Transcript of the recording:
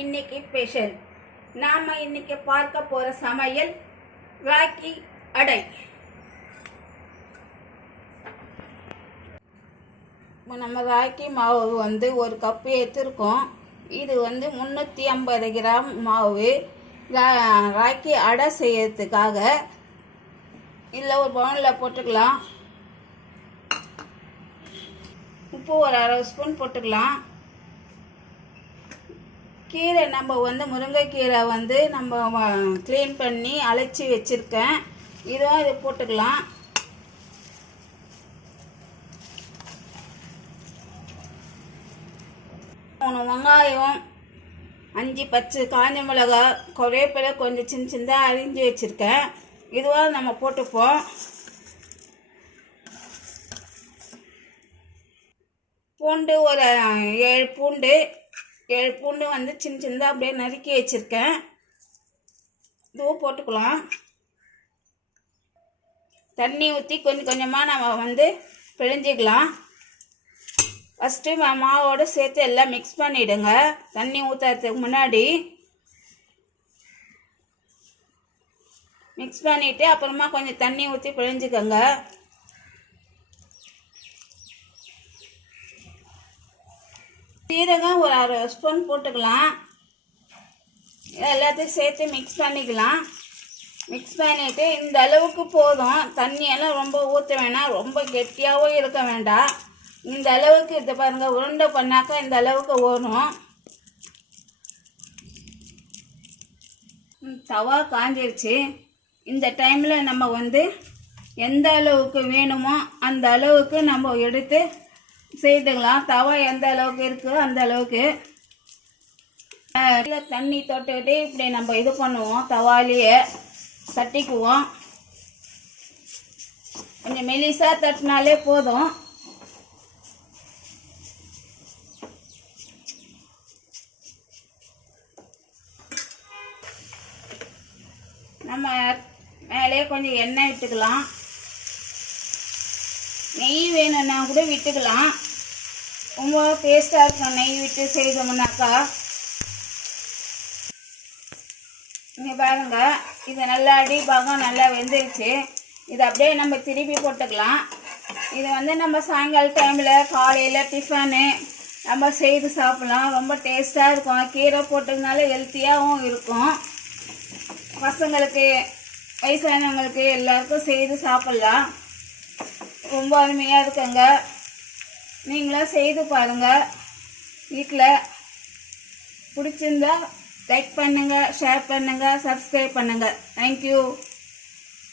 இன்னைக்கு ஸ்பெஷல். நாம இன்னைக்கு பார்க்க போற சமையல் ராக்கி அடை. நம்ம ராக்கி மாவு வந்து ஒரு கப்பு எடுத்துருக்கோம். இது வந்து 350 கிராம் மாவு ராக்கி அடை செய்யறதுக்காக இதில் ஒரு பவுனில் போட்டுக்கலாம். உப்பு ஒரு அரை ஸ்பூன் போட்டுக்கலாம். கீரை நம்ம வந்து முருங்கைக்கீரை வந்து நம்ம க்ளீன் பண்ணி அழைச்சி வச்சுருக்கேன். இதுவும் இது போட்டுக்கலாம். மூணு வெங்காயம், 5 பச்சை காஞ்ச மிளகா, கருவேப்பிலை கொஞ்சம் சின்ன சின்னதாக அரிஞ்சு வச்சுருக்கேன். இதுவாக நம்ம போட்டுப்போம். பூண்டு ஒரு 7 பூண்டு வந்து சின்ன சின்னதாக அப்படியே நறுக்கி வச்சுருக்கேன். இதுவும் போட்டுக்கலாம். தண்ணி ஊற்றி கொஞ்சம் கொஞ்சமாக நம்ம வந்து பிழிஞ்சிக்கலாம். ஃபஸ்ட்டு மாவோடு சேர்த்து எல்லாம் மிக்ஸ் பண்ணிவிடுங்க. தண்ணி ஊற்றுறதுக்கு முன்னாடி மிக்ஸ் பண்ணிவிட்டு அப்புறமா கொஞ்சம் தண்ணி ஊற்றி பிழிஞ்சிக்கோங்க. சீரகம் ஒரு அரை ஸ்பூன் போட்டுக்கலாம். எல்லாத்தையும் சேர்த்து மிக்ஸ் பண்ணிக்கலாம். மிக்ஸ் பண்ணிவிட்டு இந்த அளவுக்கு போதும். தண்ணியெல்லாம் ரொம்ப ஊற்ற வேணாம், ரொம்ப கெட்டியாகவும் இருக்க வேண்டாம். இந்த அளவுக்கு இதை பாருங்கள், உருண்டை பண்ணாக்கா இந்த அளவுக்கு வரும். தவா காஞ்சிருச்சு. இந்த டைமில் நம்ம வந்து எந்த அளவுக்கு வேணுமோ அந்த அளவுக்கு நம்ம எடுத்து செய்துக்கலாம். தவா எந்த அளவுக்கு இருக்குதோ அந்த அளவுக்கு தண்ணி தொட்டுக்கிட்டு இப்படி நம்ம இது பண்ணுவோம். தவாலியே தட்டிக்குவோம். கொஞ்சம் மெலிசாக தட்டினாலே போதும். நம்ம மேலே கொஞ்சம் எண்ணெய் விட்டுக்கலாம். நெய் வேணும்னா கூட விட்டுக்கலாம். ரொம்ப டேஸ்ட்டாக இருக்கும் நெய் விட்டு செய்தோம்னாக்கா. இங்கே பாருங்க, இது நல்லா அடிபாகம் நல்லா வெந்துருச்சு. இதை அப்படியே நம்ம திருப்பி போட்டுக்கலாம். இது வந்து நம்ம சாயங்கால டைமில் காலையில் டிஃபனு நம்ம செய்து சாப்பிட்லாம். ரொம்ப டேஸ்ட்டாக இருக்கும். கீரை போட்டதுனால ஹெல்த்தியாகவும் இருக்கும். பசங்களுக்கு, வயசானவங்களுக்கு எல்லாருக்கும் செய்து சாப்பிட்லாம். ரொம்ப அருமையாக இருக்குங்க. நீங்களும் செய்து பாருங்கள் வீட்டில். பிடிச்சிருந்தா லைக் பண்ணுங்கள், ஷேர் பண்ணுங்கள், சப்ஸ்கிரைப் பண்ணுங்கள். தேங்க்யூ.